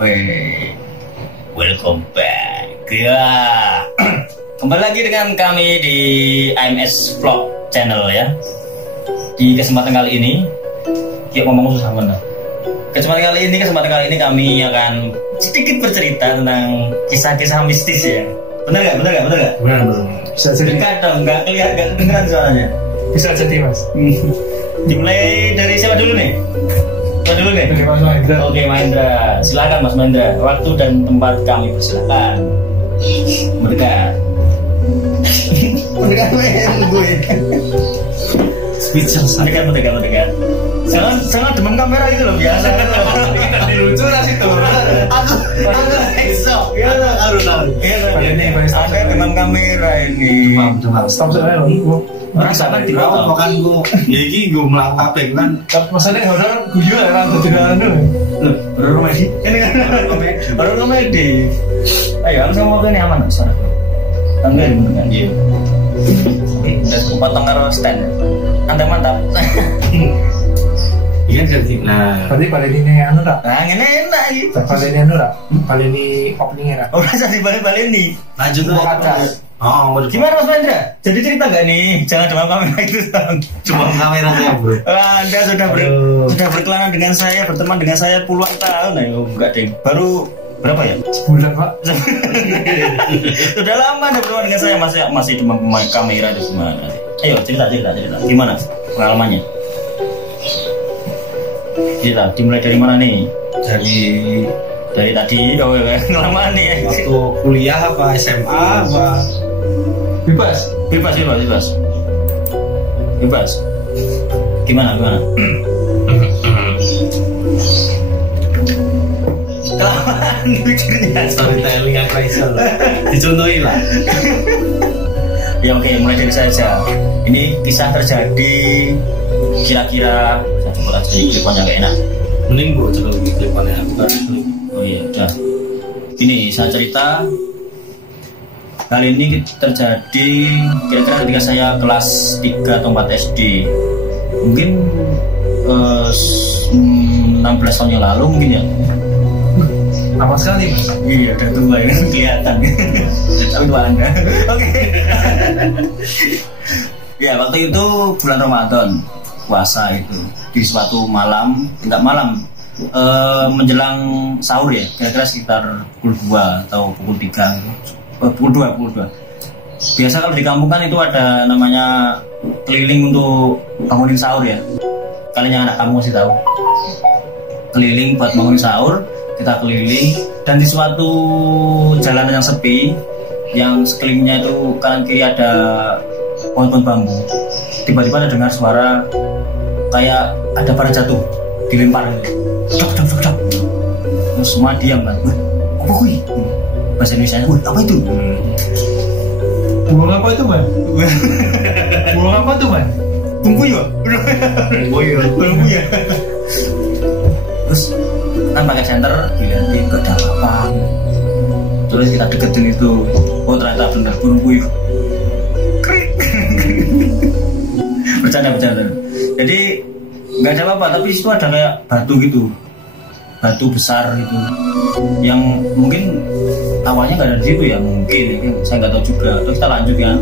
Weh, welcome back. Ya, kembali lagi dengan kami di AMS Vlog Channel ya. Di kesempatan kali ini, yuk ngomong susah bener. Kesempatan kali ini kami akan sedikit bercerita tentang kisah-kisah mistis ya. Bener nggak? Benar. Bisa jadi. Dekat dong, nggak kedengeran soalnya. Bisa jadi mas. Dimulai dari siapa dulu nih? Dari Mas Mahendra. Oke Mahendra, silakan Mas Mahendra. Waktu dan tempat kami persilakan. Mendekat. Mendekat gue. Speechless. Mendekat. Sangat demam kamera gitu loh biasa. Lucu lah situ. Aku exo. Ini ada demam kamera ini. Demam. Stop saya loh. Masa kan di bawah makan gua. Ya iki gua mlaku kabeh kan. Maksudnya horor guyu ya kan kejuran dulu. Horor komedi. Ini kan horor komedi. Ayo, aku sama ini aman suara. Tangga dengan dia. Oke, udah potong karo stand. Mantap. Iya jadi. Nah, Berarti paling ini anu tak? Nah, ini enak iki. Paling ini anu tak? Paling ini openingnya tak? Oh, rasa dibalik-balik nih. lanjut Mau kaca. Oh, Gimana Mas Mahendra? Jadi cerita gak nih? Jangan demam kamera itu. Coba kamera saya, Bro. Anda sudah berkelana dengan saya, berteman dengan saya puluhan tahun. Ayo, enggak deh. Baru berapa ya? Sebulan pak. Sudah lama Anda berteman dengan saya, masih demam kamera itu gimana? Ayo cerita. Gimana pengalamannya? Cerita, dimulai dari mana nih? Dari tadi, lama nih. Waktu kuliah apa SMA apa? Bebas. Gimana? Kelamaan mikirnya. Storytelling apa iso? Dicontohi lah. Ya oke, mulai dari saya aja. Ini kisah terjadi kira-kira saya coba aja di klipannya gak enak. Mending gua coba di klipannya aku kan. Oh iya, udah. Ini saya cerita. Kali ini terjadi kira-kira ketika saya kelas 3 atau 4 SD. Mungkin 16 tahun yang lalu mungkin ya. Lama sekali mas. Iya, udah tua ini kelihatan. Tapi tua Anda. Oke. Ya, waktu itu bulan Ramadan, puasa itu. Di suatu malam, enggak malam, menjelang sahur ya, kira-kira sekitar pukul 2 atau pukul 3. Pukul 2. Biasa kalau di kampung kan itu ada namanya keliling untuk bangunin sahur ya. Kalian yang anak kampung masih tahu. Keliling buat bangunin sahur, kita keliling dan di suatu jalanan yang sepi, yang sekelilingnya itu kanan kiri ada pohon-pohon bambu. Tiba-tiba ada dengar suara kayak ada barang jatuh, dilempar gitu. Dok. Terus semua diam kan. Apa kui? Bahasa Indonesia, apa itu? Buang apa itu man? Bumbu ya? Bumbu ya. Terus kan pakai senter dilihatin ke ada apa. Terus kita deketin itu. Oh ternyata benar burung puyuh. Bercanda. Jadi nggak ada apa-apa, tapi itu ada kayak batu gitu, batu besar gitu, yang mungkin awalnya nggak ada di situ ya, mungkin saya nggak tahu juga. Terus kita lanjut kan,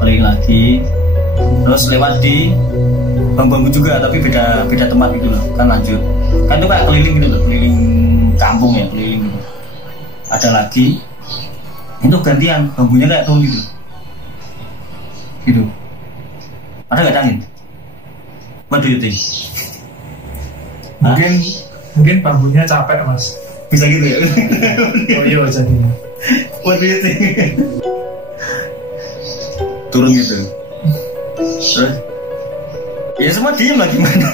keliling lagi, terus lewat di bambu juga, tapi beda tempat gitu loh, kan lanjut, kan itu kayak keliling gitu loh, keliling kampung ya, keliling gitu. Ada lagi, itu gantian, bambunya kayak turun gitu. Ada nggak angin? What do you think? Mungkin bambunya capek mas. Bisa gitu ya? Oh iya jadinya. What do you think? Turun gitu. Terus? Ya semua diem lah gimana?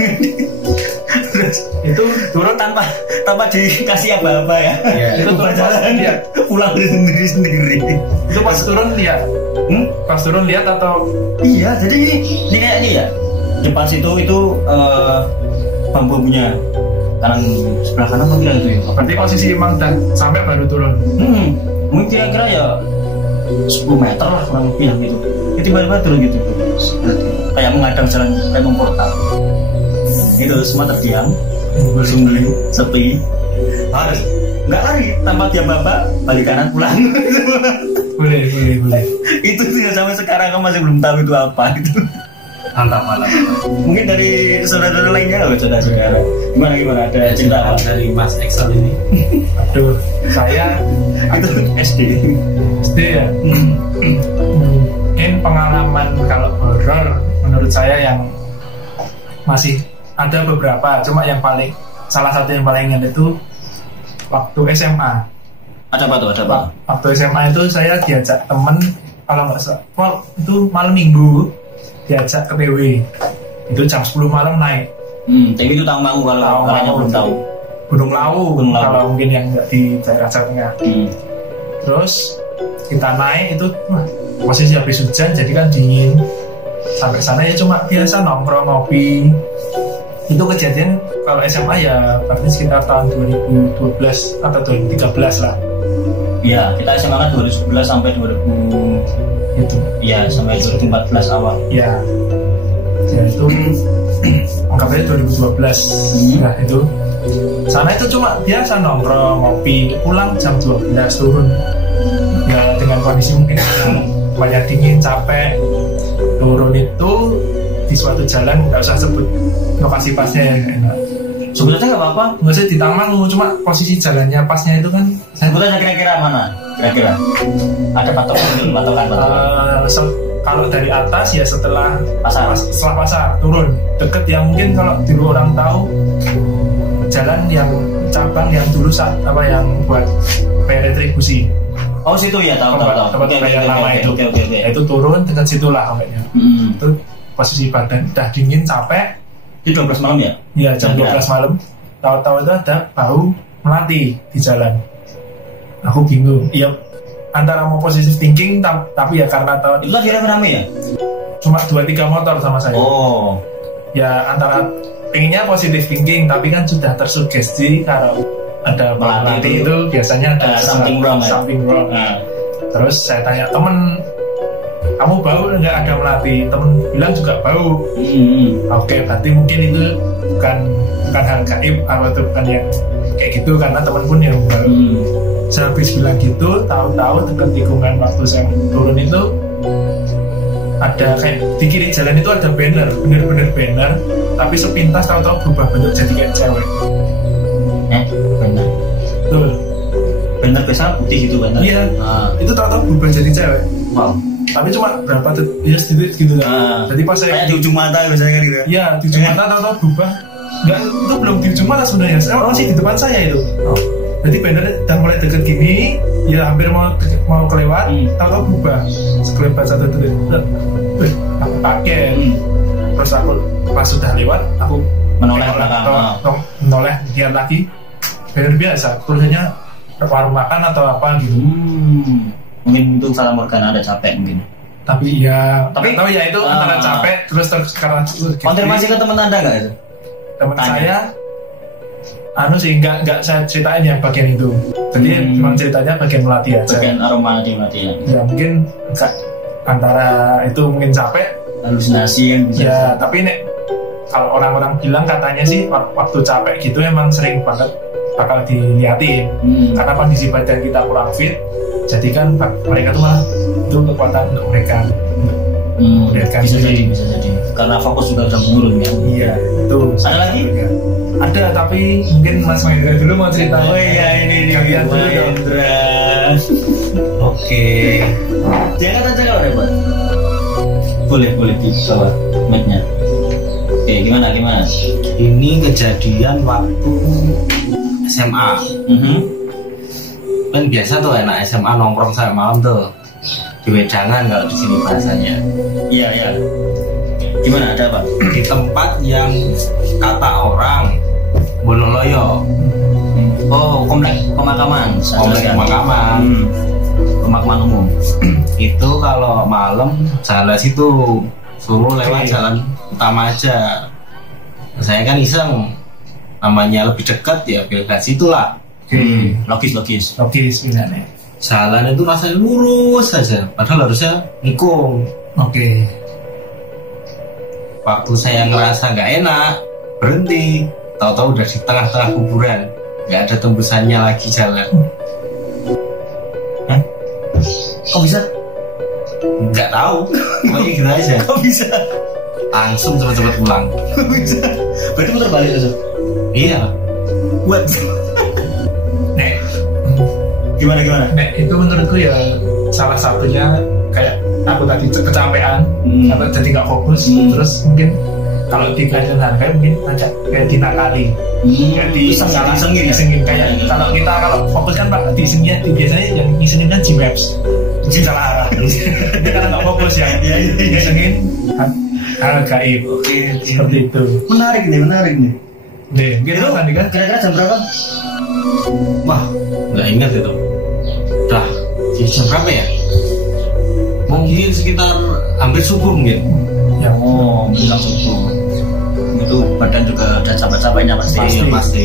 Terus Itu turun tanpa dikasih apa-apa ya? itu turun jalan dia. Pulang sendiri. Itu pas turun lihat. Pas turun lihat atau? Iya, jadi ini kayak ini ya. Depan situ itu bambunya kanan sebelah kanan apa kira itu ya? Berarti posisi emang dan sampai baru turun. Mungkin kira-kira ya 10 meter lah kurang lebih gitu. Itu tiba-tiba turun gitu. Kayak menghadang jalan, kayak memportal. Itu semua terdiam, sungguh sepi. nggak lari tanpa dia bapak balik kanan pulang. Boleh. Itu sih sampai sekarang kamu masih belum tahu itu apa itu. Mantap. Mungkin dari saudara-saudara lainnya loh, saudara-saudara. Gimana ada cerita apa? Dari Mas Excel ini. Aduh, saya Itu SD. SD ya. Mungkin pengalaman kalau horor menurut saya yang masih ada beberapa, cuma yang salah satu yang paling ingat itu waktu SMA. Ada apa tuh? Waktu SMA itu saya diajak temen, kalau nggak salah itu malam minggu, diajak ke PW. Itu jam 10 malam naik. Tapi itu tahu mau kalau kalian belum tahu. Gunung Lawu. Kalau mungkin yang nggak di daerah Jawa Tengah. Terus kita naik itu posisi habis hujan, jadi kan dingin. Sampai sana ya cuma biasa nongkrong ngopi. Itu kejadian kalau SMA ya berarti sekitar tahun 2012 atau 2013 lah. Iya, kita SMA kan 2011 sampai 2000 itu. Iya, sampai 2014 awal. Ya itu anggapnya 2012. Nah itu sana itu cuma biasa nongkrong ngopi, pulang jam 12 turun. Ya dengan kondisi mungkin banyak dingin, capek. Turun itu di suatu jalan, nggak usah sebut lokasi pasnya ya, enak. Sebenarnya nggak apa-apa. Nggak usah di Tamangu, cuma posisi jalannya pasnya itu kan. Sebetulnya kira-kira mana? Kira-kira ada patokan. Kalau dari atas ya setelah pasar. pasar turun deket yang mungkin kalau dulu orang tahu jalan yang cabang yang dulu yang buat bayar retribusi. Oh situ ya, tahu. Tempat bayar lama itu. Itu turun dekat situlah kampenya. Itu posisi badan udah dingin capek. Di 12 malam ya? Iya jam 12 malam. Tahu-tahu itu ada bau melati di jalan. Aku bingung. Iya antara mau positive thinking tapi ya karena tahu itu lagi rame ya? Cuma 2-3 motor sama saya. Oh. Ya antara pinginnya positive thinking tapi kan sudah tersugesti kalau ada melati itu biasanya ada something wrong. Nah. Terus saya tanya temen, kamu bau nggak ada melati? Temen bilang juga bau. Oke, berarti mungkin itu bukan hal gaib atau bukan yang kayak gitu karena temen pun yang bau. Saya habis bilang gitu, tahu-tahu dekat tikungan waktu saya turun itu ada kayak di kiri jalan itu ada banner, bener-bener banner, tapi sepintas tahu-tahu berubah bentuk jadi kayak cewek. Bener. Betul. Bener biasa putih gitu bener. Iya. Itu tahu-tahu berubah jadi cewek. Wow. Tapi cuma berapa ya sedikit gitu kan. Jadi pas saya kayak di ujung mata biasanya kan gitu. Iya, di ujung mata tahu-tahu berubah. Enggak, itu belum di ujung mata sebenarnya. Saya masih di depan saya itu. Jadi banner udah mulai deket gini, ya hampir mau kelewat, tahu-tahu berubah. Sekelebat satu detik. Aku pakai. Terus aku pas sudah lewat, aku menoleh belakang. Menoleh lihat lagi. Banner biasa, tulisannya warung makan atau apa gitu. Mungkin itu salah morgana, ada capek mungkin. Tapi tahu ya itu antara capek terus karena konfirmasi ke teman Anda nggak itu? Teman saya sih nggak saya ceritain yang bagian itu. Jadi cuma ceritanya bagian melati aja. Bagian aroma di melati ya. Mungkin antara itu mungkin capek, halusinasi kan bisa. Ya, tapi kalau orang-orang bilang katanya sih waktu capek gitu emang sering banget bakal diliatin karena kondisi badan kita kurang fit, jadi kan mereka tuh malah itu kekuatan untuk mereka bisa jadi karena fokus juga udah menurun ya. Iya itu. Ada lagi? Ada, tapi mungkin Mas Mahendra dulu mau cerita. Oh iya, ini kalian dulu dong. Oke. Jangan aja kalau repot. Boleh di bawah mic-nya. Oke, gimana? Ini kejadian waktu SMA. Kan biasa tuh anak SMA nongkrong sampai malam tuh di wedangan kalau di sini bahasanya. Iya. Gimana, ada apa? Di tempat yang kata orang Bonoloyo. Oh, komplek pemakaman. Pemakaman umum. Itu kalau malam jalan situ suruh lewat jalan utama aja. Saya kan iseng, namanya lebih dekat ya pilih situ lah. Logis sebenarnya. Jalan itu rasanya lurus saja, padahal harusnya nikung. Waktu saya ngerasa nggak enak, berhenti. Tahu-tahu udah di tengah-tengah kuburan. nggak ada tembusannya lagi jalan. Hah? Kok bisa? Nggak tahu, pokoknya gitu aja. Kok bisa? Langsung cepet-cepet pulang. Kok bisa? Berarti muter balik tuh. Iya. Buat Nek, gimana? nek itu menurutku ya salah satunya kayak aku tadi kecapean atau jadi nggak fokus, terus mungkin kalau dikasih harga mungkin aja kayak dinakali, kayak disengin kayak kalau fokus kan pak disengin biasanya yang disengin kan Gmaps, jadi salah arah. Ini karena nggak fokus ya, disengin hal gaib. Oke, Seperti itu. menarik nih. Deh, gitu tadi kan. Kira-kira jam berapa? Wah, nggak ingat itu. Dah, jam berapa ya? Mungkin sekitar hampir subuh mungkin. Ya, Oh, menjelang subuh. Itu badan juga udah capek-capeknya pasti. Pasti.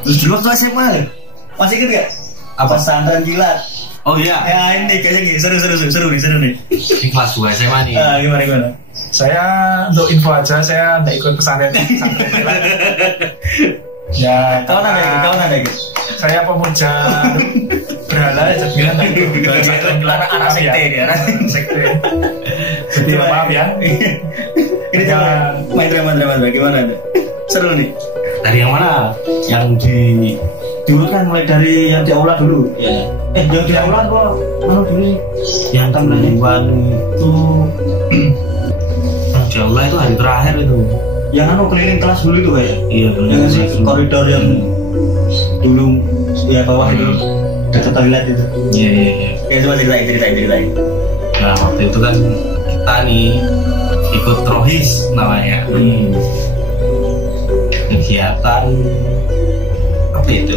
Terus dulu waktu SMA ya? Masih inget gak? Apa pesantren kilat? Oh iya, Ya ini kayaknya gini, seru nih. di kelas 2 SMA nih. Gimana? saya untuk info aja, saya nggak ikut pesantren. Ya, Kawan ada ikut? saya pemuja berhala aja bilang nggak ikut. Anak sekte dia. Sekte. Jadi maaf ya. Ini coba main drama gimana? Seru nih. Dari yang mana? Yang Dulu kan mulai dari yang di aula dulu. ya, Yang di aula gua mana dulu? yang duluan itu yang di aula itu hari terakhir itu. Yang keliling kelas dulu itu kayak. Iya, Yang si koridor yang dulu ya bawah itu dekat toilet itu. Iya. Ya coba ceritain. Nah, waktu itu kan kita nih ikut Rohis namanya. Kegiatan apa itu?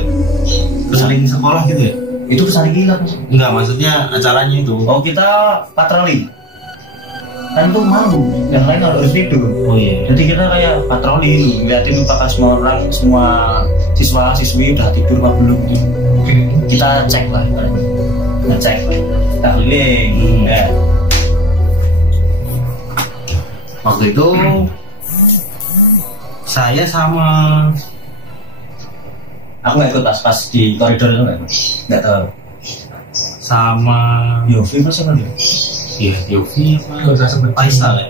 Saling sekolah gitu ya? Itu pesantren kilat. Enggak, maksudnya acaranya itu. Oh, kita patroli. Kan tuh malu, yang lain harus tidur. Oh iya. Jadi kita kayak patroli, ngeliatin apakah semua orang, semua siswa-siswi udah tidur apa belum. Kita cek lah, kita keliling. Ya. Waktu itu saya sama Aku nggak ikut pas di koridor itu nggak tahu. sama Yofi mas apa dia? ya Yofi Nggak usah sebut. Faisal ya.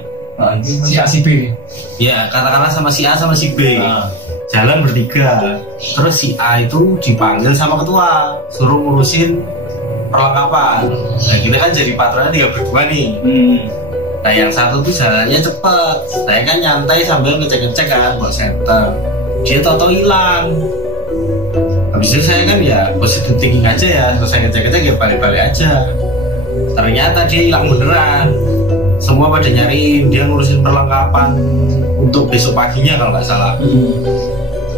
Si A si B. Ya katakanlah sama si A sama si B. Ah. Jalan bertiga. Terus si A itu dipanggil sama ketua, suruh ngurusin perlengkapan. Nah kita kan jadi patrolnya 3 berdua nih. Nah yang satu tuh jalannya cepet, saya kan nyantai sambil ngecek-ngecek kan buat center. Dia tau-tau hilang. Habis itu saya kan ya positive thinking aja ya, selesai ngecek-ngecek ya balik-balik aja. Ternyata dia hilang beneran. Semua pada nyariin, dia ngurusin perlengkapan untuk besok paginya kalau nggak salah.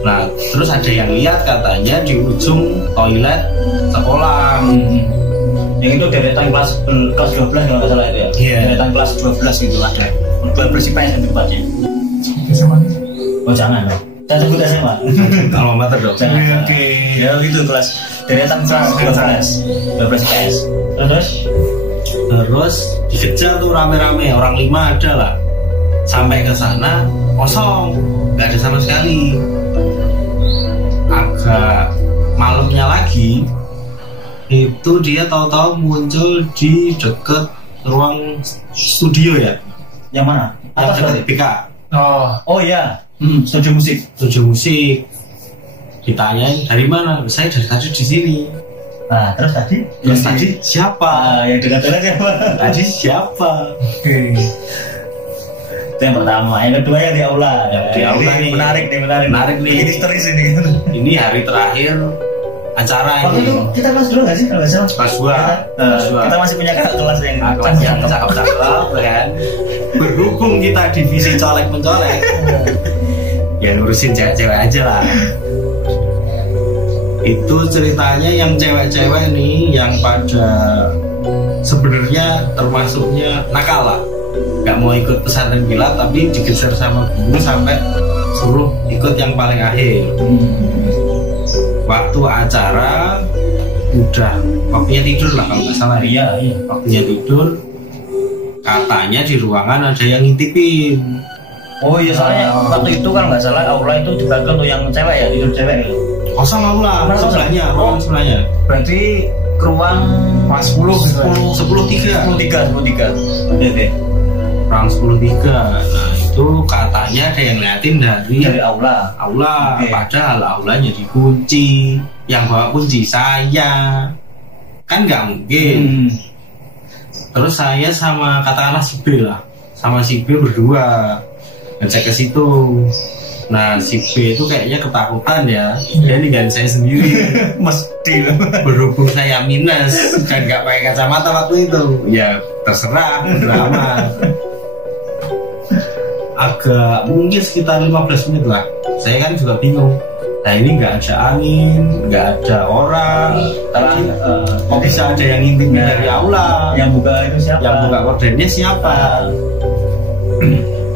Nah terus ada yang lihat katanya di ujung toilet sekolah. Yang itu deretan kelas 12 kalau nggak salah itu ya. Iya. Deretan kelas 12 gitu ada. Kelas bersih PS yang tempatnya. Sama. Oh jangan dong. Saya sebut SMA. Kalau mater dong. Jangan. Oke. Ya gitu kelas deretan kelas 12 PS. Terus dikejar tuh rame-rame, orang 5 ada lah. Sampai ke sana kosong, nggak ada sama sekali. Agak malamnya lagi, itu dia tahu-tahu muncul di deket ruang studio ya. Yang mana? Yang dekat BK. Oh, iya. Studio musik. Studio musik. Ditanyain dari mana? Saya dari tadi di sini. Nah, terus tadi? Terus tadi siapa? Yang dekat-dekat siapa? Tadi siapa? oke. Itu yang pertama. Yang kedua yang di aula. Di aula nih. Menarik nih. Ini historis ini. Ini hari terakhir acara Waktu ini. itu kita kelas dulu nggak sih kalau nggak salah? Kelas 2. Kita masih punya kakak kelas yang Kelas yang cakep-cakep kan. Berhubung kita divisi colek mencolek, ya ngurusin cewek-cewek aja lah. Itu ceritanya yang cewek-cewek nih yang pada sebenarnya termasuknya nakal lah, nggak mau ikut pesantren kilat tapi digeser sama guru sampai suruh ikut yang paling akhir. Waktu acara udah waktunya tidur lah kalau nggak salah. Iya. Waktunya tidur, katanya di ruangan ada yang ngintipin. Oh iya, soalnya waktu itu kan nggak salah aula itu dipakai untuk yang cewek ya, tidur cewek ya. Kosong aula, sebelahnya, ruang sebelahnya. Berarti ke ruang pas 10 gitu. 10-3. Oke. Ruang 10-3. Nah, itu katanya ada yang ngeliatin dari aula. Okay. Padahal aulanya dikunci. Yang bawa kunci saya. Kan nggak mungkin. Terus saya sama katakanlah si B lah. Sama si B berdua ngecek ke situ. Nah si B itu kayaknya ketakutan ya. Dia ninggalin saya sendiri. Mesti. Berhubung saya minus dan nggak pakai kacamata waktu itu, ya terserah, drama. Agak mungkin sekitar 15 menit lah. Saya kan juga bingung. Nah ini nggak ada angin, nggak ada orang. Kok bisa ada yang ngintip dari aula? Yang buka itu siapa? Yang buka kordennya siapa?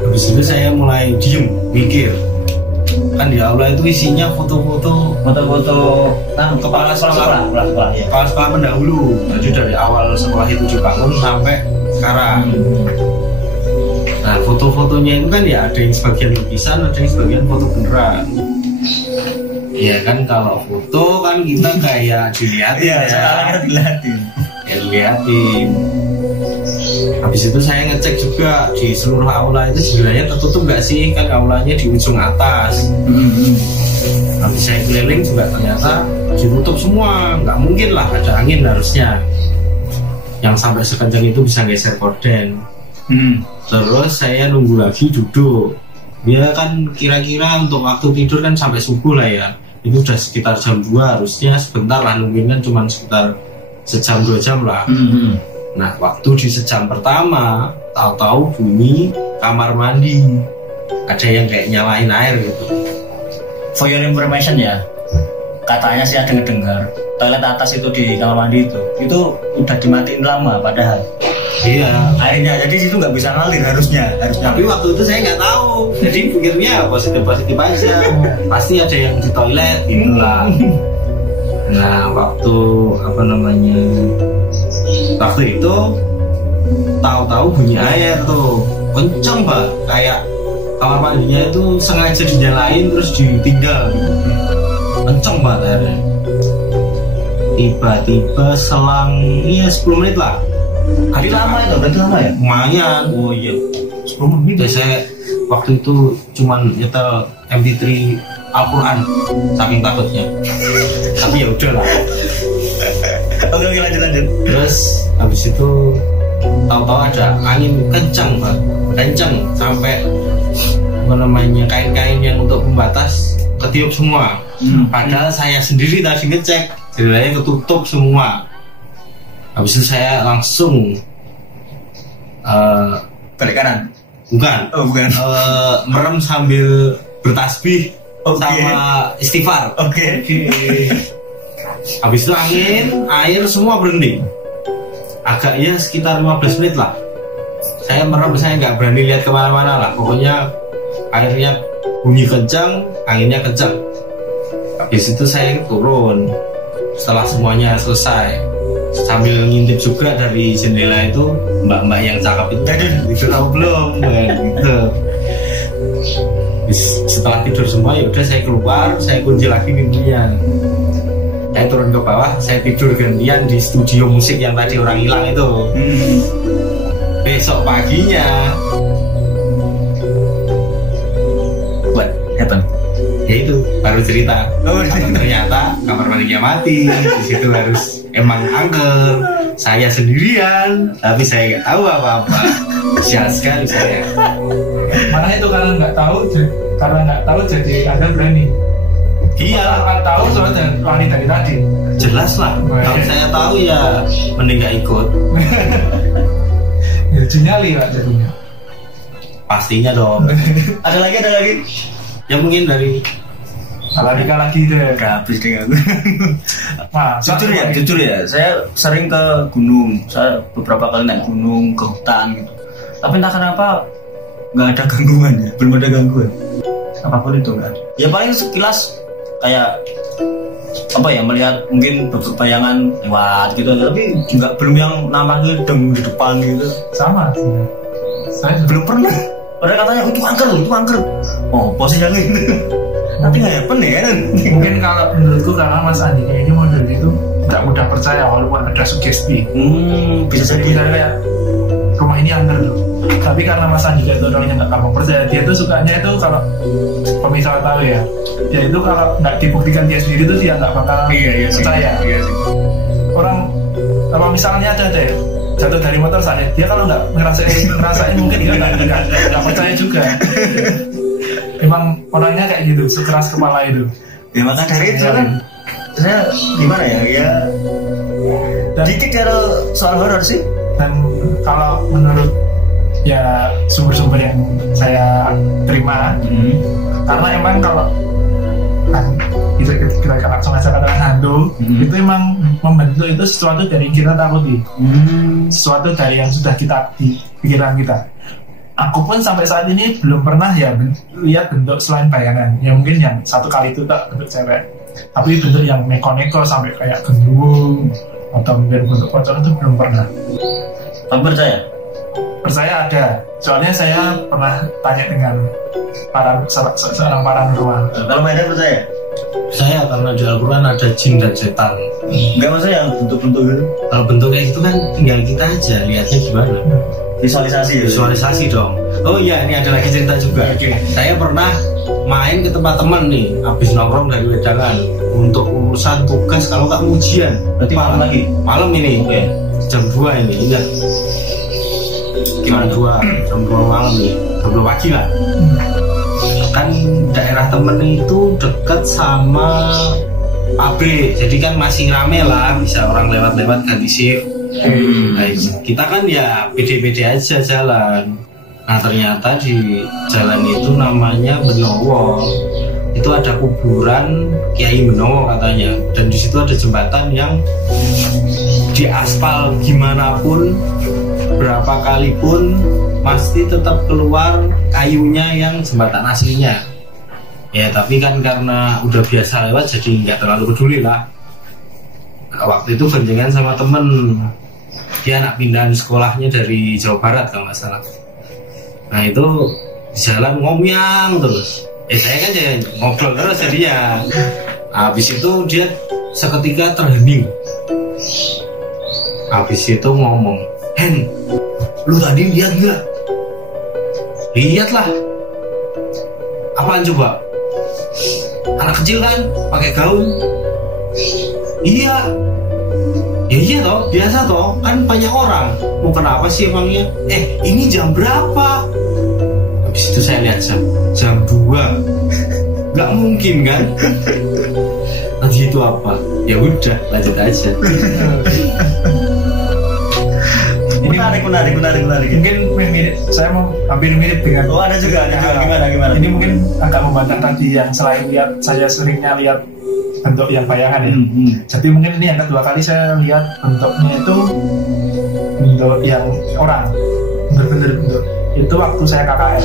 Habis itu saya mulai diem, mikir. Kan di aula itu isinya foto-foto kepala sekolah ya. Kepala sekolah pendahulu. Jadi dari awal sekolah itu dibangun sampai sekarang. Nah foto-fotonya itu kan ya ada yang sebagian lukisan, ada yang sebagian foto beneran. Iya kan kalau foto kan kita kayak dilihatin ya. Sekarang kita dilihatin. Habis itu saya ngecek juga di seluruh aula itu sebenarnya tertutup nggak sih, kan aulanya di ujung atas. Habis saya keliling juga ternyata ditutup semua, nggak mungkin lah ada angin harusnya. Yang sampai sekencang itu bisa geser korden. Terus saya nunggu lagi duduk. Dia kan kira-kira untuk waktu tidur kan sampai subuh lah ya. Itu udah sekitar jam 2 harusnya sebentar lah nungguin kan cuma sekitar sejam 2 jam lah. Nah waktu di sejam pertama tahu-tahu bunyi kamar mandi ada yang kayak nyalain air gitu. For your information ya, katanya sih ada ngedengar toilet atas itu di kamar mandi itu udah dimatiin lama padahal. Iya. Airnya jadi situ nggak bisa ngalir harusnya. Tapi waktu itu saya nggak tahu, jadi pikirnya positif aja. Pasti ada yang di toilet gitulah. Nah waktu waktu itu tahu-tahu bunyi air tuh kenceng banget, kayak kamar mandinya itu sengaja dinyalain terus ditinggal, kenceng banget airnya. Tiba-tiba selang 10 menit lah. Tapi lama itu, berarti lama ya? Lumayan. Oh iya, 10 menit. Saya waktu itu cuman nyetel MP3 Al-Quran saking takutnya. Tapi ya udah lah. Oke lanjut. Terus habis itu tahu-tahu ada angin kencang banget, kencang sampai kain-kain yang untuk pembatas ketiup semua. Padahal saya sendiri tadi ngecek jendelanya ketutup semua. Habis itu saya langsung balik kanan. Bukan. Merem sambil bertasbih sama istighfar. Oke. Habis itu air semua berhenti. Agaknya sekitar 15 menit lah. Saya merem, saya nggak berani lihat kemana-mana lah. Pokoknya airnya bunyi kencang, anginnya kencang. Habis itu saya turun. Setelah semuanya selesai, sambil ngintip juga dari jendela itu mbak-mbak yang cakep itu tahu belum gitu. Setelah tidur semua ya udah saya keluar, saya kunci lagi pintunya. Saya turun ke bawah, saya tidur gantian di studio musik yang tadi orang hilang itu. Besok paginya what happen? Ya itu baru cerita. Ternyata kamar mandinya mati. Di situ harus emang angker. Saya sendirian, tapi saya nggak tahu apa-apa. Sial sekali saya. Mana itu karena nggak tahu jadi Anda berani. Iya, nggak tahu soalnya lari dari tadi. Jelas lah. Kalau saya tahu ya mending nggak ikut. Ya nyali lah jadinya. Pastinya dong. Ada lagi. Ya mungkin dari Alika lagi deh. Habis deh aku. Jujur ya, saya sering ke gunung. Saya beberapa kali naik gunung, ke hutan gitu. Tapi entah kenapa nggak ada gangguan ya, belum ada gangguan. Apapun itu nggak ada. Ya paling sekilas kayak melihat mungkin beberapa bayangan lewat gitu, tapi juga belum yang nampak gedung di depan gitu. Sama sih. Saya belum pernah. Orang katanya itu angker. Oh, posisinya gitu. Nanti nggak happen ya kan? Mungkin kalau menurutku karena Mas Andi kayaknya model itu tidak mudah percaya walaupun ada sugesti. Bisa jadi. Misalnya kayak rumah ini angker loh. Tapi karena Mas Andi itu orangnya nggak gampang percaya, dia tuh sukanya itu kalau pemirsa tahu ya, dia itu kalau nggak dibuktikan dia sendiri tuh dia nggak bakal percaya. Iya sih. Orang kalau misalnya ada deh jatuh dari motor saya, dia kalau nggak ngerasain mungkin dia nggak percaya juga. Emang orangnya kayak gitu, sekeras kepala itu. Ya maka dari itu kan, saya gimana ya? Dan dikit kalau soal horor sih. Dan kalau menurut ya sumber-sumber yang saya terima, karena emang kalau kita langsung aja katakan hantu, itu emang membentuk itu sesuatu dari kita takuti, sesuatu dari yang sudah kita di pikiran kita. Aku pun sampai saat ini belum pernah ya lihat bentuk selain bayangan. Ya mungkin yang satu kali itu tak bentuk cewek, tapi bentuk yang neko-neko sampai kayak genderuwo atau mungkin bentuk pocong itu belum pernah. Kamu percaya? Percaya ada. Soalnya saya pernah tanya dengan seorang paranormal. Kalau Maeda percaya? Saya karena di Al-Quran ada jin dan setan. Enggak maksudnya yang bentuk-bentuk gitu. Kalau bentuknya itu kan tinggal kita aja lihatnya gimana. Visualisasi dong. Oh iya, ini ada lagi cerita juga. Saya pernah main ke tempat teman nih, habis nongkrong dari wedangan untuk urusan tugas kalau nggak ujian. Berarti malam ini. Okay. Jam 2 ini ingat. Jam 2 malam nih, jam 2 pagi lah. Kan daerah temen itu dekat sama pabrik, jadi kan masih rame lah, bisa orang lewat-lewat ganti shift. Nah, kita kan ya pede-pede aja jalan. Nah ternyata di jalan itu namanya Benowo, itu ada kuburan Kiai Benowo katanya, dan di situ ada jembatan yang diaspal gimana pun, berapa kali pun pasti tetap keluar kayunya yang jembatan aslinya. Ya tapi kan karena udah biasa lewat jadi nggak terlalu peduli lah. Nah, waktu itu boncengan sama temen, dia anak pindahan sekolahnya dari Jawa Barat kalau nggak salah. Nah itu jalan ngomyang terus. Saya kan ya ngobrol terus jadinya. Habis itu dia seketika terhening. Habis itu ngomong, "Hen, lu tadi lihat nggak?" "Lihat lah." "Apaan coba?" "Anak kecil kan, pakai gaun." "Iya." "Ya iya toh, biasa toh, kan banyak orang. Mau kenapa sih emangnya?" Ini jam berapa?" Habis itu saya lihat jam 2. Nggak mungkin kan? Nanti itu apa? Ya udah, lanjut aja. Menarik. Mungkin mirip, saya mau hampir mirip dengan. Oh ada juga. Gimana? Ini mungkin agak membantah tadi yang selain lihat, saya seringnya lihat bentuk yang bayangan ya. Jadi mungkin ini yang kedua kali saya lihat bentuknya itu bentuk yang orang, bener-bener bentuk. Itu waktu saya KKN.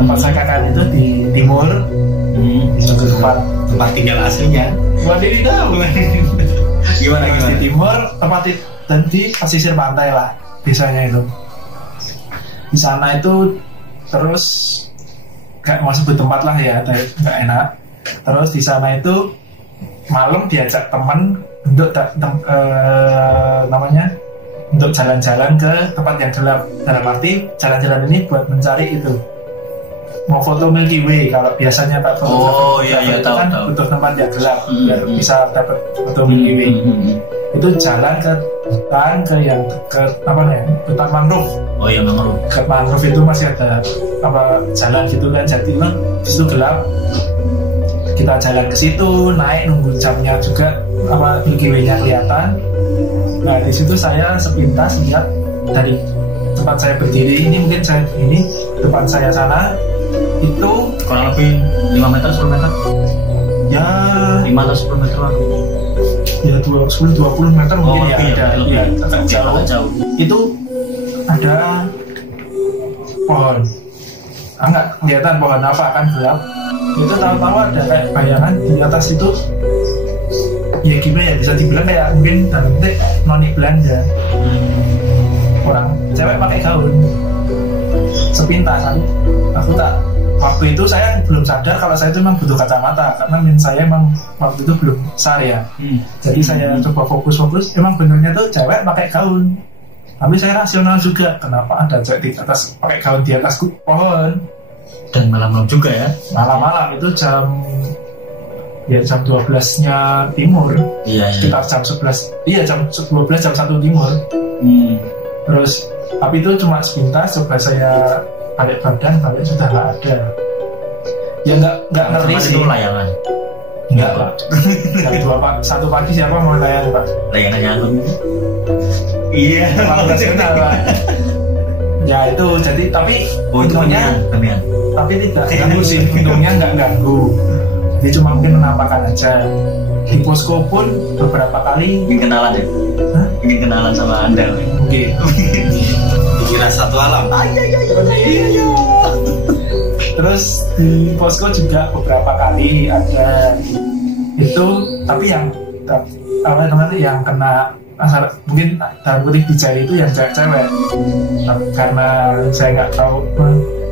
Tempat saya KKN itu di timur, di tempat tinggal aslinya. Waduh ini tahu. Gimana? Di timur tempat dan di pesisir pantai lah biasanya itu. Di sana itu terus kayak mau sebut tempat lah ya, nggak enak. Terus di sana itu malam diajak teman untuk namanya untuk jalan-jalan ke tempat yang gelap. Dalam arti jalan-jalan ini buat mencari itu, mau foto Milky Way. Kalau biasanya tak foto tahu, kan tahu. butuh tempat yang gelap biar bisa dapat foto Milky Way. Itu jalan ke hutan, ke yang ke apa nih, hutan mangrove. Oh iya, mangrove. Ke mangrove itu masih ada apa jalan gitu kan, jadi di situ gelap. Kita jalan ke situ, naik nunggu jamnya juga apa Milky Way-nya kelihatan. Nah di situ saya sepintas lihat dari tempat saya berdiri ini, mungkin saya ini depan saya sana itu kurang lebih 5 meter 10 meter ya 5 atau 10 meter lah ya 10-20 meter mungkin ya jauh. Itu ada pohon, nggak kelihatan pohon apa kan gelap. Itu tahu-tahu ada kayak bayangan di atas itu, ya gimana ya, bisa dibilang kayak mungkin dalam bentuk noni Belanda, orang cewek pakai gaun. sepintas. Aku tak, waktu itu saya belum sadar kalau saya itu memang butuh kacamata karena saya emang waktu itu belum besar ya. Jadi saya coba fokus, emang benernya tuh cewek pakai gaun. Tapi saya rasional juga, kenapa ada cewek di atas pakai gaun di atas pohon. Dan malam-malam juga ya. Malam-malam itu jam 12-nya timur. Iya. Sekitar jam 11. Iya, jam 12 jam 1 timur. Terus tapi itu cuma sepintas, coba saya balik badan, sudah nggak ada. Ya nggak ngerti sih. Itu layangan. Enggak lah. Satu pagi siapa mau layangan, Pak? Layangannya aku. Iya. Nasional, Pak. Ya itu jadi tapi untungnya tapi tidak ganggu sih, untungnya nggak ganggu. Jadi cuma mungkin menampakkan aja. Di posko pun beberapa kali ingin kenalan ya. Ingin kenalan sama Anda. Oke. Dikira satu alam. Iya. Terus di posko juga beberapa kali ada itu, tapi yang apa namanya yang kena asal mungkin dalam kutip dijari itu yang cewek-cewek. Karena saya nggak tahu,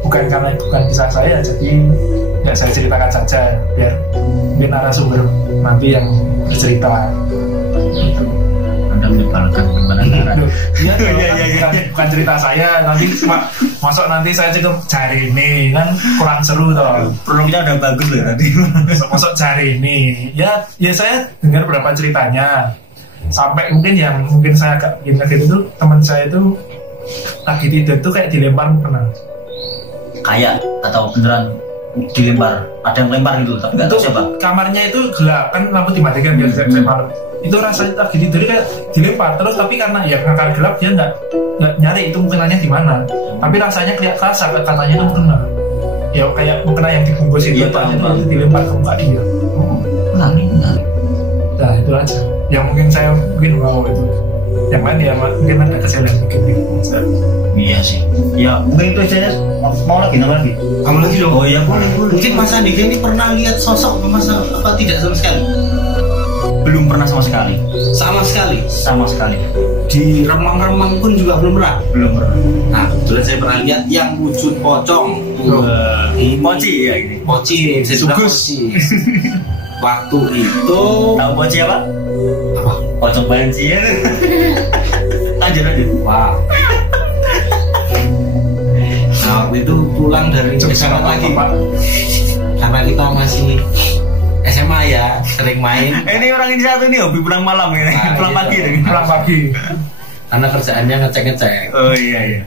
bukan kisah saya, jadi ya saya ceritakan saja biar narasumber nanti yang bercerita. Gitu. Anda menyebalkan kebenaran. Iya, bukan cerita saya. Nanti masuk nanti saya cukup jari ini kan kurang seru toh. Prolognya udah bagus loh tadi. Masuk jari ini. Ya saya dengar beberapa ceritanya. Sampai mungkin saya agak kaget itu teman saya itu lagi tidur tuh kayak dilempar mukena. Kayak atau beneran dilempar, ada yang lempar gitu, tapi nggak tahu siapa. Kamarnya itu gelap kan, lampu dimatikan biar saya malam. Itu rasanya lagi tidur kayak dilempar terus, tapi karena ya karena gelap dia nggak nyari itu mukenanya di mana. Tapi rasanya kerasa katanya itu mukena. Ya kayak mukena yang dibungkus itu, iya, itu dilempar ke muka dia. Benar. Nah itu aja. Yang mungkin saya wow itu. Yang lain ya mungkin ada kesalahan mungkin. Iya sih. Ya mungkin itu aja. Mau lagi Kamu lagi dong. Oh iya boleh. Mungkin Mas Andika ini pernah lihat sosok Mas apa tidak sama sekali? Belum pernah sama sekali. Sama sekali. Di remang-remang pun juga belum pernah. Nah, kebetulan saya pernah lihat yang wujud pocong. Poci ya ini. Poci, saya sudah poci. Waktu itu tahu poci apa? Pocong banci ya. Lanjut. Wow. Nah, waktu itu pulang dari SMA lagi, Pak. Karena kita masih SMA ya, sering main. Ini orang ini satu nih hobi pulang malam ini. Pulang pagi. Karena kerjaannya ngecek. Oh iya.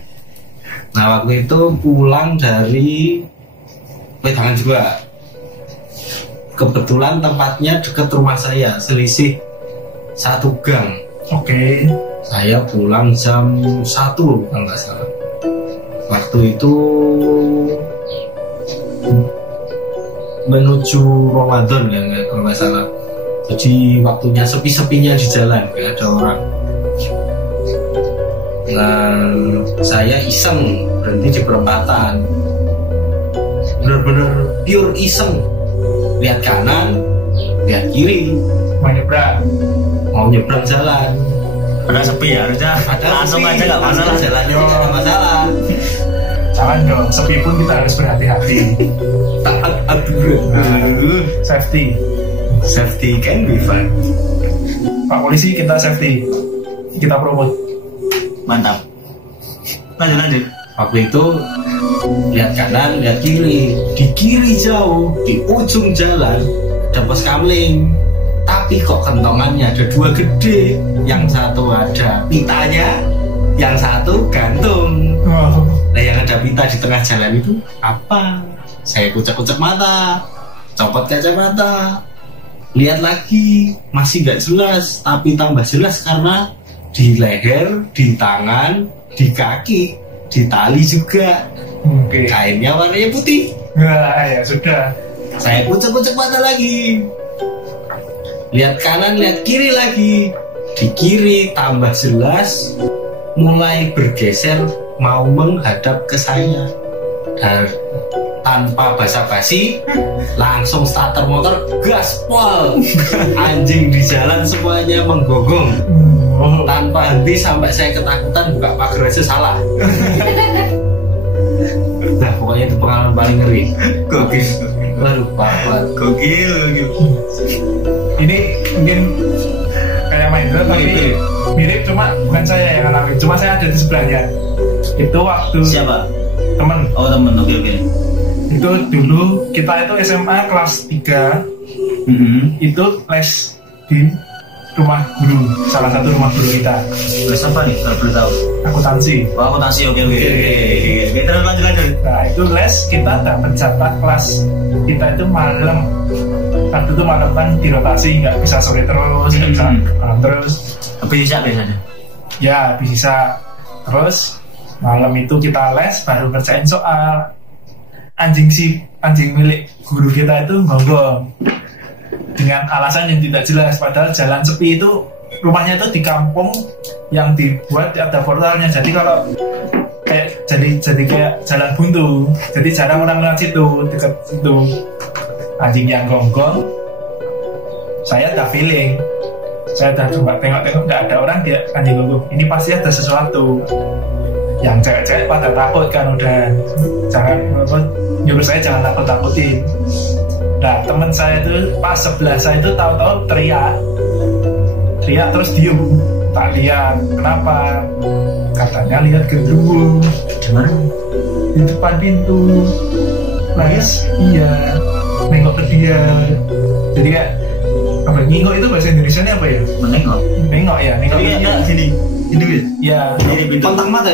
Nah, waktu itu pulang dari Wedangan juga. Kebetulan tempatnya dekat rumah saya, selisih 1 gang. Oke. Saya pulang jam 1 kalau nggak salah. Waktu itu menuju Ramadan ya kalau nggak salah. Jadi waktunya sepi-sepinya di jalan, nggak ada orang. Nah, saya iseng berhenti di perempatan. Bener-bener pure iseng. Lihat kanan, lihat kiri, mau nyebrang jalan. Ada sepi ya, harusnya langsung aja nggak masalah. Jalannya nggak ada masalah. Jangan dong, sepi pun kita harus berhati-hati. Taat aturan. Safety can be fun. Pak polisi, kita safety, kita promote. Mantap. Lanjut. Waktu itu lihat kanan, lihat kiri. Di kiri jauh, di ujung jalan ada pos kamling. Tapi kok kentongannya ada 2 gede. Yang satu ada pitanya, yang satu gantung. Nah, yang ada pita di tengah jalan itu apa? Saya kucek-kucek mata, copot kacamata, lihat lagi, masih gak jelas. Tapi tambah jelas karena di leher, di tangan, di kaki, di tali juga. Kainnya warnanya putih. Ya sudah. Saya kucek-kucek mata lagi, lihat kanan, lihat kiri lagi. Di kiri tambah jelas, mulai bergeser mau menghadap ke saya. Dan tanpa basa-basi langsung starter motor, gaspol. Anjing di jalan semuanya menggonggong. Tanpa henti sampai saya ketakutan buka pagar aja salah. paling ngeri. Gokil. Waduh, parah. Gokil. Ini mungkin kayak main drum tapi mirip, cuma bukan saya yang ngalamin, cuma saya ada di sebelahnya. Itu waktu Siapa? temen. Oh temen, oke. Itu dulu kita itu SMA kelas 3 itu les di rumah guru, salah satu rumah guru kita. Les apa nih kalau boleh tahu? Akuntansi. Oh, akuntansi, oke. Terus lanjut. Nah itu les kita dapat jatah kelas kita itu malam. Waktu itu malam kan dirotasi, nggak bisa sore terus, nggak bisa terus. Bisa biasanya. Ya bisa. Terus malam itu kita les baru ngerjain soal. Anjing milik guru kita itu gonggong dengan alasan yang tidak jelas, padahal jalan sepi itu, rumahnya itu di kampung yang dibuat ada portalnya, jadi kalau kayak jadi kayak jalan buntu, jadi jarang orang lewat situ, dekat situ. Anjing yang gonggong, saya udah feeling, saya udah coba tengok nggak ada orang, dia anjing gonggong ini pasti ada sesuatu. Yang cewek-cewek pada takut kan, udah jangan nyuruh saya jangan takut-takutin. Nah teman saya itu pas sebelah saya itu tahu-tahu teriak terus diem, tak lihat kenapa, katanya lihat genderuwo di depan pintu. Nice. Iya, nengok ke dia, jadi kayak apa, ngingok itu bahasa Indonesia apa ya? Nengok ya, nengok ke dia. Sini itu ya Kontak mata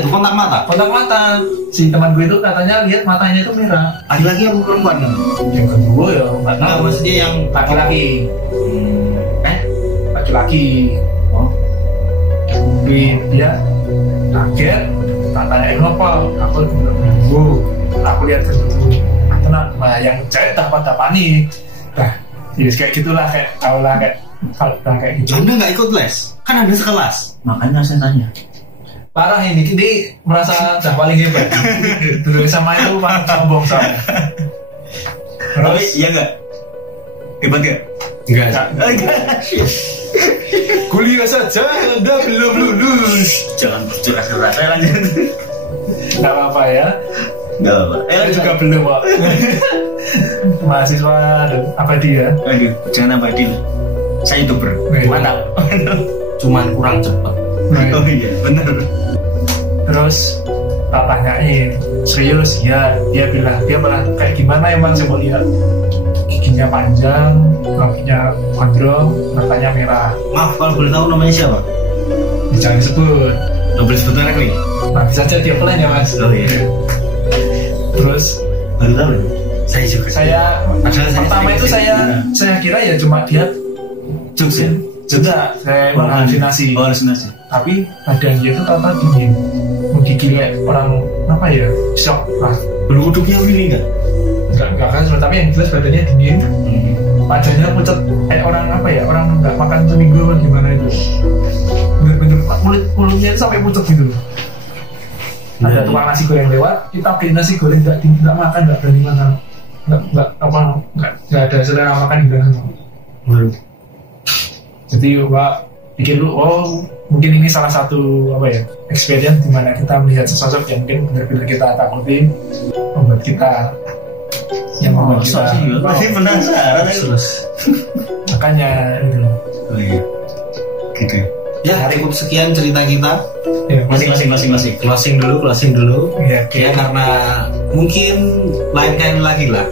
si teman gue itu katanya lihat matanya itu merah. Laki-laki apa perempuan kan? Yang kedua ya nggak tahu, Maksudnya yang laki-laki. Laki-laki. Kemudian dia kaget, tak tanyain apa, aku lihat genderuwo. Nah yang cewek pada panik. Nah ya kayak gitulah, kayak tau lah kayak gitu. Anda nggak ikut les? Kan Anda sekelas. Makanya saya tanya. Parah ini merasa dah paling hebat. Dulu sama itu paling sombong saya. Tapi iya nggak? Hebat nggak? Enggak. Kuliah saja Anda belum lulus. Jangan bercurah-curah. Saya lanjut. Nggak apa-apa ya. Nggak apa. Saya juga belum Pak. Mahasiswa abadi ya. Aduh, jangan abadi. Saya YouTuber. Mantap. Cuman kurang cepat. Oh iya, benar. Terus tak tanyain, serius ya, dia bilang dia malah kayak gimana emang, coba lihat giginya panjang, rambutnya gondrong, matanya merah. Maaf kalau boleh tahu namanya siapa? Jangan disebut. Nggak boleh sebut merek nih. Nah, bisa jadi offline ya mas. Oh iya. Terus baru tahu. Saya juga. Pertama itu saya kira ya cuma dia Jokes ya? Sudah, saya halusinasi. Oh, halusinasi. Tapi badan dia itu tata dingin, menggigil kayak orang apa ya, shock lah. Bulu kuduknya ini Enggak kan, tapi yang jelas badannya dingin. Wajahnya pucat kayak orang apa ya, orang nggak makan seminggu atau gimana itu. Bener-bener mulutnya itu sampai pucat gitu. Ada tukang nasi goreng lewat, kita beli nasi goreng nggak makan, nggak berani makan, nggak ada selera makan di dalam. Jadi Pak pikir dulu, mungkin ini salah satu experience di mana kita melihat sosok yang mungkin benar-benar kita takuti, membuat kita masih penasaran terus. Makanya itu. Oh iya. Gitu. Ya, cukup sekian cerita kita. Ya, Masing. Closing dulu. Ya, karena mungkin lain kali lagi lah.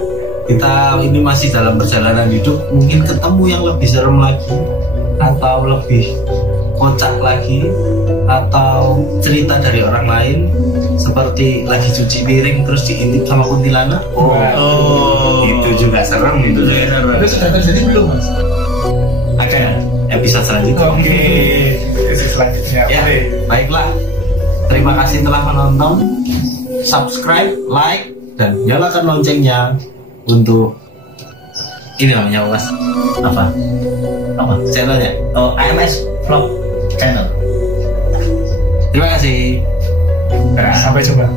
Kita ini masih dalam perjalanan hidup, mungkin ketemu yang lebih serem lagi, atau lebih kocak lagi, atau cerita dari orang lain, seperti lagi cuci piring terus diintip sama kuntilanak. Itu juga serem itu. Itu sudah terjadi belum mas? Ada episode selanjutnya. Oke. Episode selanjutnya. Ya, baiklah. Terima kasih telah menonton. Subscribe, like, dan nyalakan loncengnya untuk ini namanya mas. Apa channelnya? Oh, AMS Vlog Channel. Terima kasih. Sampai jumpa.